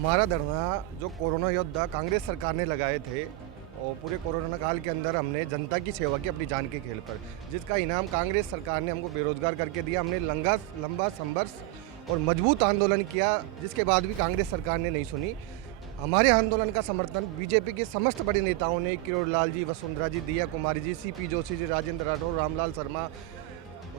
हमारा धरना जो कोरोना योद्धा कांग्रेस सरकार ने लगाए थे और पूरे कोरोना काल के अंदर हमने जनता की सेवा की अपनी जान के खेल पर, जिसका इनाम कांग्रेस सरकार ने हमको बेरोजगार करके दिया। हमने लंबा संघर्ष और मजबूत आंदोलन किया, जिसके बाद भी कांग्रेस सरकार ने नहीं सुनी। हमारे आंदोलन का समर्थन बीजेपी के समस्त बड़े नेताओं ने, किरोड़ी लाल जी, वसुंधरा जी, दिया कुमारी जी, सीपी जोशी जी, राजेंद्र राठौर, रामलाल शर्मा,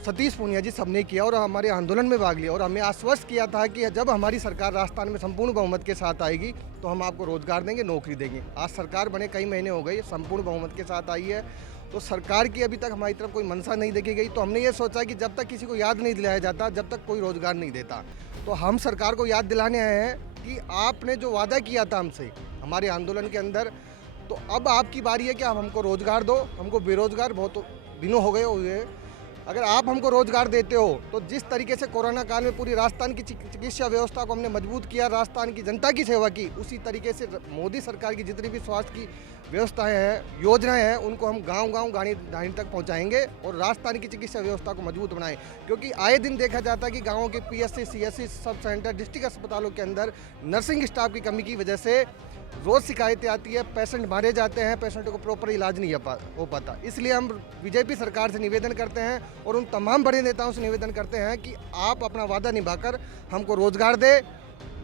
सतीश पूनिया जी, सबने किया और हमारे आंदोलन में भाग लिया। और हमें आश्वस्त किया था कि जब हमारी सरकार राजस्थान में संपूर्ण बहुमत के साथ आएगी तो हम आपको रोजगार देंगे, नौकरी देंगे। आज सरकार बने कई महीने हो गए, संपूर्ण बहुमत के साथ आई है, तो सरकार की अभी तक हमारी तरफ कोई मंशा नहीं देखी गई। तो हमने ये सोचा कि जब तक किसी को याद नहीं दिलाया जाता, जब तक कोई रोजगार नहीं देता, तो हम सरकार को याद दिलाने आए हैं कि आपने जो वादा किया था हमसे हमारे आंदोलन के अंदर, तो अब आपकी बारी है कि आप हमको रोजगार दो। हमको बेरोजगार बहुत दिनों हो गए हुए। अगर आप हमको रोजगार देते हो तो जिस तरीके से कोरोना काल में पूरी राजस्थान की चिकित्सा व्यवस्था को हमने मजबूत किया, राजस्थान की जनता की सेवा की, उसी तरीके से मोदी सरकार की जितनी भी स्वास्थ्य की व्यवस्थाएं हैं, योजनाएं हैं, उनको हम गांव-गांव, गाड़ी तक पहुंचाएंगे और राजस्थान की चिकित्सा व्यवस्था को मजबूत बनाएं। क्योंकि आए दिन देखा जाता है कि गाँवों के PSC, CSC, sub centre, district अस्पतालों के अंदर नर्सिंग स्टाफ की कमी की वजह से रोज़ शिकायतें आती है, पेशेंट मारे जाते हैं, पेशेंटों को प्रॉपर इलाज नहीं हो पाता। इसलिए हम बीजेपी सरकार से निवेदन करते हैं और उन तमाम बड़े नेताओं से निवेदन करते हैं कि आप अपना वादा निभाकर हमको रोजगार दे,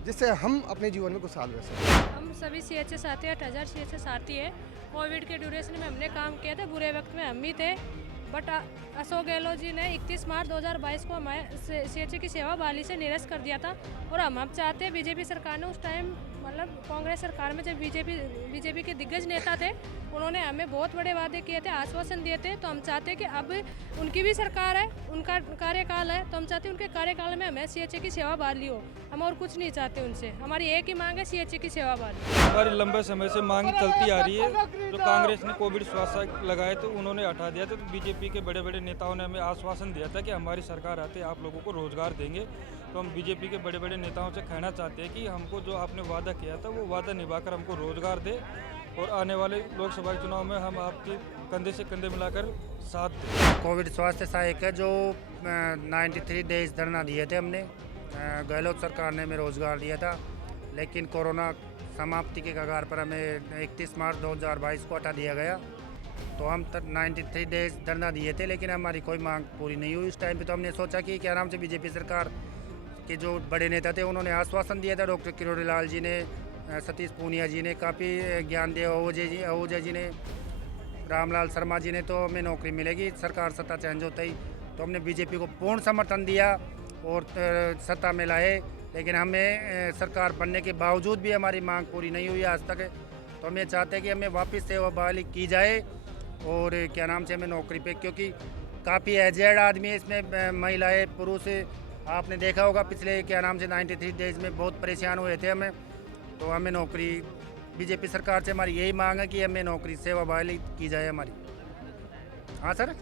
जिससे हम अपने जीवन में खुशहाल रह सकें। हम सभी CHS साथी 8000 CHS साथी है। कोविड के ड्यूरेशन में हमने काम किया था, बुरे वक्त में हम ही थे। बट अशोक गहलोत जी ने 31 मार्च 2022 को हमारे CHS की सेवा बहाली से निरस्त कर दिया था। और हम चाहते हैं, बीजेपी सरकार ने उस टाइम, मतलब कांग्रेस सरकार में जब बीजेपी के दिग्गज नेता थे, उन्होंने हमें बहुत बड़े वादे किए थे, आश्वासन दिए थे। तो हम चाहते हैं कि अब उनकी भी सरकार है, उनका कार्यकाल है, तो हम चाहते हैं उनके कार्यकाल में हमें CHS की सेवा बहाली हो। हम और कुछ नहीं चाहते उनसे, हमारी एक ही मांग है, CHS की सेवा बहाली। हमारी लंबे समय से मांग चलती आ रही है। जो कांग्रेस ने कोविड स्वास्थ्य लगाए थे, उन्होंने हटा दिया था। तो बीजेपी के बड़े बड़े नेताओं ने हमें आश्वासन दिया था कि हमारी सरकार आते आप लोगों को रोजगार देंगे। तो हम बीजेपी के बड़े बड़े नेताओं से कहना चाहते हैं कि हमको जो आपने वादा किया था, वो वादा निभाकर हमको रोजगार दे और आने वाले लोकसभा चुनाव में हम आपके कंधे से कंधे मिलाकर साथ दें। कोविड स्वास्थ्य सहायक है जो 93 डेज धरना दिए थे हमने। गहलोत सरकार ने हमें रोजगार दिया था, लेकिन कोरोना समाप्ति के कगार पर हमें 31 मार्च 2022 को हटा दिया गया। तो हम 93 डेज धरना दिए थे, लेकिन हमारी कोई मांग पूरी नहीं हुई। उस टाइम पे तो हमने सोचा कि क्या नाम से बीजेपी सरकार के जो बड़े नेता थे, उन्होंने आश्वासन दिया था। डॉक्टर किरोड़ी लाल जी ने, सतीश पूनिया जी ने काफ़ी ज्ञान दिया, आहूजा जी ने, रामलाल शर्मा जी ने, तो हमें नौकरी मिलेगी सरकार सत्ता चेंज होता ही। तो हमने बीजेपी को पूर्ण समर्थन दिया और सत्ता में लाए, लेकिन हमें सरकार बनने के बावजूद भी हमारी मांग पूरी नहीं हुई आज तक। तो हम ये चाहते हैं कि हमें वापस सेवा बहाली की जाए और क्या नाम से हमें नौकरी पे, क्योंकि काफ़ी एजेड आदमी है इसमें, महिलाएं, पुरुष, आपने देखा होगा पिछले क्या नाम से 93 डेज में बहुत परेशान हुए थे हमें। तो हमें नौकरी, बीजेपी सरकार से हमारी यही मांग है कि हमें नौकरी सेवा बहाली की जाए हमारी। हाँ सर,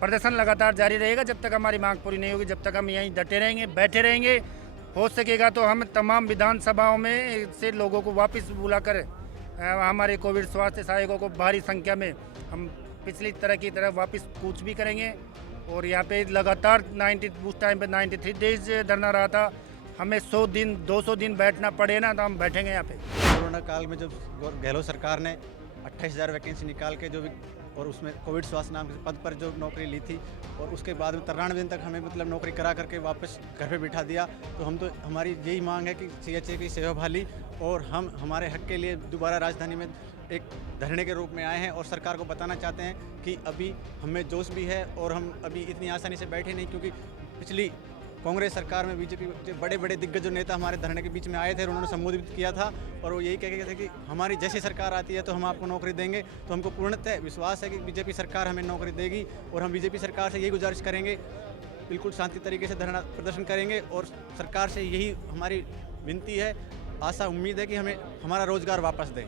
प्रदर्शन लगातार जारी रहेगा जब तक हमारी मांग पूरी नहीं होगी। जब तक हम यहीं डटे रहेंगे, बैठे रहेंगे। हो सकेगा तो हम तमाम विधानसभाओं में से लोगों को वापस बुलाकर हमारे कोविड स्वास्थ्य सहायकों को भारी संख्या में हम पिछली तरह की तरह वापस कूच भी करेंगे। और यहाँ पे लगातार उस टाइम पे 93 डेज धरना रहा था। हमें 100 दिन 200 दिन बैठना पड़े ना, तो हम बैठेंगे यहाँ पे। कोरोना काल में जब गहलोत सरकार ने 28,000 वैकेंसी निकाल के जो भी, और उसमें कोविड स्वास्थ्य नाम के पद पर जो नौकरी ली थी, और उसके बाद में 93 दिन तक हमें मतलब नौकरी करा करके वापस घर पे बिठा दिया। तो हम तो, हमारी यही मांग है कि CHS की सेवा बहाली, और हम हमारे हक के लिए दोबारा राजधानी में एक धरने के रूप में आए हैं और सरकार को बताना चाहते हैं कि अभी हमें जोश भी है और हम अभी इतनी आसानी से बैठे नहीं, क्योंकि पिछली कांग्रेस सरकार में बीजेपी के बड़े बड़े दिग्गज जो नेता हमारे धरने के बीच में आए थे और उन्होंने संबोधित किया था, और वो यही कह गए थे कि हमारी जैसी सरकार आती है तो हम आपको नौकरी देंगे। तो हमको पूर्णतः विश्वास है कि बीजेपी सरकार हमें नौकरी देगी, और हम बीजेपी सरकार से यही गुजारिश करेंगे, बिल्कुल शांति तरीके से धरना प्रदर्शन करेंगे और सरकार से यही हमारी विनती है, आशा, उम्मीद है कि हमें हमारा रोजगार वापस दें।